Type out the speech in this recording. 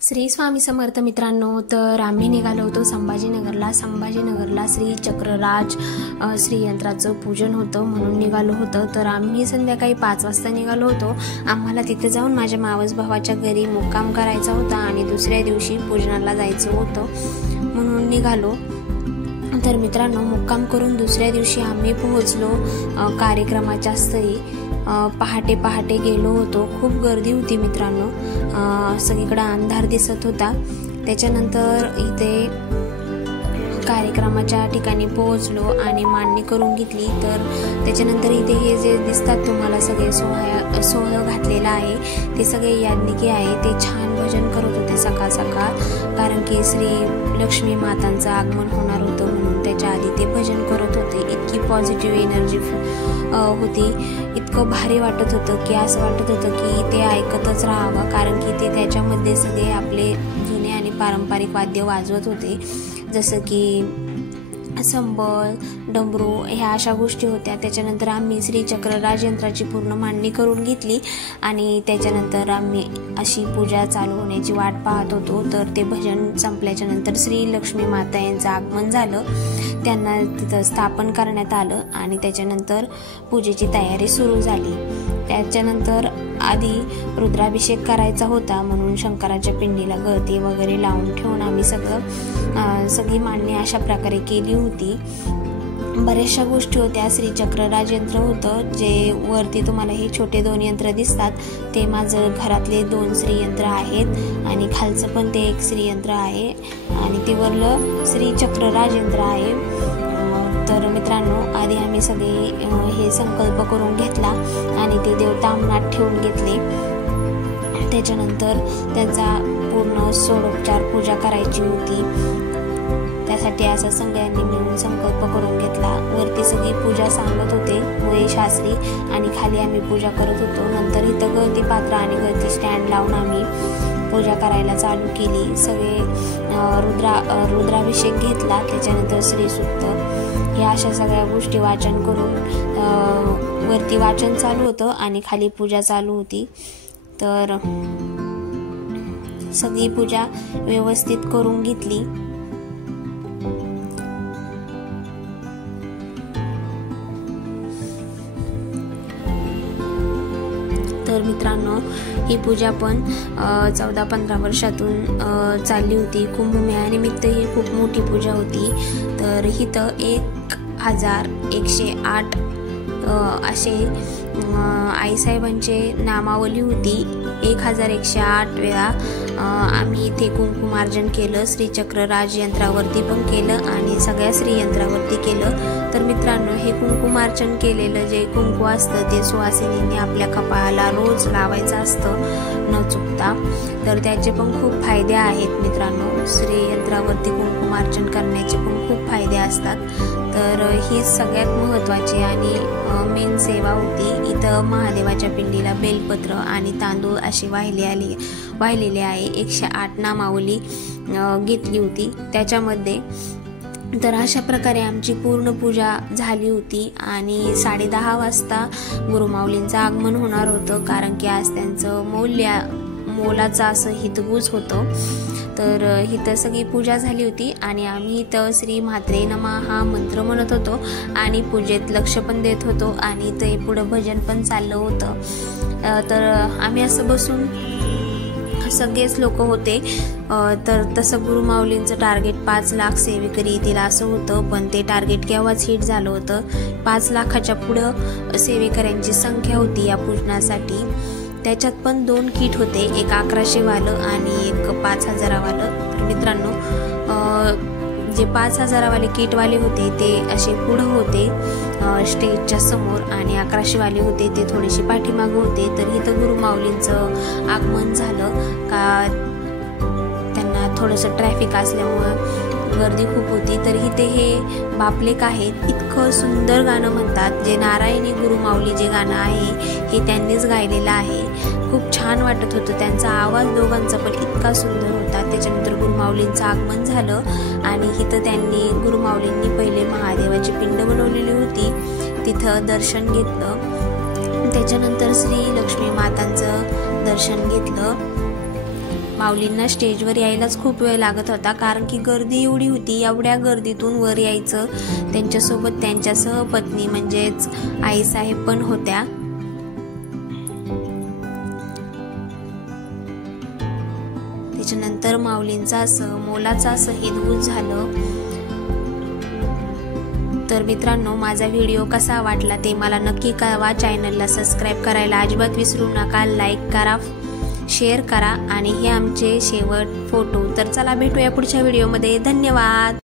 श्री स्वामी समर्थ मित्रांनो, तर आम्ही निघालो होतो संभाजीनगरला श्री चक्रराज श्रीयंत्राचं पूजन होतं म्हणून निघालो होतो। तर आम्ही संध्याकाळी 5 वाजता निघालो होतो। आम्हाला तिथे जाऊन माझ्या मावस भावाच्या घरी मुक्काम करायचा होता आणि दुसऱ्या दिवशी पूजनाला जायचं होतं म्हणून निघालो। तर मित्रांनो, मुक्काम करून दुसऱ्या दिवशी आम्ही पोहोचलो कार्यक्रमाच्या स्थळी। पहाटे गेलो होतो। खूप गर्दी होती मित्रांनो, सगळीकडे अंधार दिसत होता। त्याच्यानंतर इथे कार्यक्रमाच्या ठिकाणी पोहोचलो आणि मांडणी करून घेतली। तर त्याच्यानंतर इथे हे जे दिसतात तुम्हाला सगळे सोहळा घातलेला आहे ते सगळे याज्ञिकी आहे। ते छान भजन करत होते सकाळ कारण की श्री लक्ष्मी मातांचं आगमन होणार होतं म्हणून त्याच्या आधी ते भजन करत होते। इतकी पॉझिटिव्ह एनर्जी होती, इतकं भारी वाटत होतं की असं वाटत होतं की ते ऐकतच राहावं, कारण की ते त्याच्यामध्ये सगळे आपले जुने आणि पारंपरिक वाद्य वाजवत होते, जसं की संबळ, डमरू ह्या अशा गोष्टी होत्या। त्याच्यानंतर आम्ही श्री चक्रराज यंत्राची पूर्ण मांडणी करून घेतली आणि त्याच्यानंतर आम्ही अशी पूजा चालू होण्याची वाट पाहत होतो। तर ते भजन संपल्याच्या नंतर श्री लक्ष्मी माता यांचं आगमन झालं, त्यांना तिथं स्थापन करण्यात आलं आणि त्याच्यानंतर पूजेची तयारी सुरू झाली। त्याच्यानंतर आधी रुद्राभिषेक करायचा होता म्हणून शंकराच्या पिंडीला गळती वगैरे लावून ठेवून आम्ही सगळी मांडणी अशा प्रकारे केली होती। बऱ्याचशा गोष्टी होत्या। श्री चक्रराज यंत्र होतं, जे वरती तुम्हाला हे छोटे 2 यंत्र दिसतात ते माझं घरातले 2 श्रीयंत्र आहेत आणि खालचं पण ते एक श्रीयंत्र आहे आणि ते वरलं श्री चक्रराज यंत्र आहे। तर मित्रांनो, आधी आम्ही सगळे हे संकल्प करून घेतला आणि ते देवतामनात ठेवून घेतले। त्याच्यानंतर त्यांचा पूर्ण षोडोपचार पूजा करायची होती, त्यासाठी असं सगळ्यांनी मिळून संकल्प करून घेतला। वरती सगळी पूजा सांगत होते वय शास्त्री आणि खाली आम्ही पूजा करत होतो। नंतर इथं गळती पात्र आणि गळती स्टँड लावून आम्ही पूजा करायला चालू केली। सगळे रुद्राभिषेक घेतला, त्याच्यानंतर श्रीसूक्त ह्या अशा सगळ्या गोष्टी वाचन करून वरती वाचन चालू होतं आणि खाली पूजा चालू होती। तर सगळी पूजा व्यवस्थित करून घेतली। तर मित्रांनो, ही पूजा पण 14-15 वर्षातून चालली होती। कुंभमेळ्यानिमित्त ही खूप मोठी पूजा होती। तर इथं 1108 असे आईसाहेबांचे नामावली होती। 1108 वेळा आम्ही इथे कुंकुमार्जन केलं। श्री चक्रराज यंत्रावरती पण केलं आणि सगळ्या श्रीयंत्रावरती केलं। तर मित्रांनो, हे कुंकुमार्चन केलेलं जे कुंकू असतं ते सुवासिनींनी आपल्या कपाळाला रोज लावायचं असतं न चुकता। तर त्याचे पण खूप फायदे आहेत मित्रांनो। श्रीयंत्रावरती कुंकुमार्चन करण्याचे पण खूप फायदे असतात। तर ही सगळ्यात महत्त्वाची आणि मेन सेवा होती। इथं महादेवाच्या पिंडीला बेलपत्र आणि तांदूळ असे वाहिलेले आहे। 108 नामावली घेतली होती त्याच्यामध्ये। तर अशा प्रकारे आमची पूर्ण पूजा झाली होती आणि 10:30 वाजता गुरुमाऊलींचं आगमन होणार होतं, कारण की आज त्यांचं मोलाचं असं हितगुज होतं। तर इथं सगळी पूजा झाली होती आणि आम्ही इथं श्री म्हात्रे नमः हा मंत्र म्हणत होतो आणि पूजेत लक्ष पण देत होतो आणि ते पुढं भजन पण चाललं होतं। तर आम्ही असं बसून सगळेच लोक होते। तर तसं गुरुमाऊलींचं टार्गेट 5 लाख सेवेकरी येतील असं होतं, पण ते टार्गेट केव्हाच हिट झालं होतं। 5 लाखाच्या पुढं सेवेकऱ्यांची संख्या होती या पूजनासाठी। त्याच्यात पण 2 किट होते, एक 1100 वालं आणि एक 5000 वालं। तर मित्रांनो, जे 5000 वाले किटवाले होते ते असे पुढं होते स्टेजच्या समोर आणि 1100 वाले होते ते थोडेसे पाठीमागं होते। तर इथं गुरुमाऊलींचं आगमन झालं का त्यांना थोडंसं ट्रॅफिक असल्यामुळं गर्दी खूप होती। तर इथे हे बापलेक आहेत, इतकं सुंदर गाणं म्हणतात, जे नारायणी गुरुमाऊली जे गाणं आहे हे त्यांनीच गायलेलं आहे। खूप छान वाटत होतं, त्यांचा आवाज दोघांचा पण इतका सुंदर होता। त्याच्यानंतर गुरुमाऊलींचं आगमन झालं आणि इथं गुरुमाऊलींनी पहिले महादेवाची पिंड बनवलेली होती, तिथं दर्शन घेतलं। त्याच्यानंतर श्री लक्ष्मी मातांचं दर्शन घेतलं माऊलींना स्टेजवर यायलाच खूप वेळ लागत होता, कारण की गर्दी एवढी होती. एवढ्या गर्दीतून वर यायचं. त्यांच्यासोबत त्यांच्या सहपत्नी म्हणजेच आईसाहेब पण होत्या. त्याच्यानंतर माऊलींचा असं मोलाचा असं हे दूध झालं. तर मित्रांनो, माझा व्हिडिओ कसा वाटला ते मला नक्की कळवा. चॅनलला सबस्क्राईब करायला अजिबात विसरू नका. लाईक करा, शेअर करा आणि हे आमचे शेवट फोटो. तर चला भेटूया पुढच्या व्हिडिओमध्ये. धन्यवाद.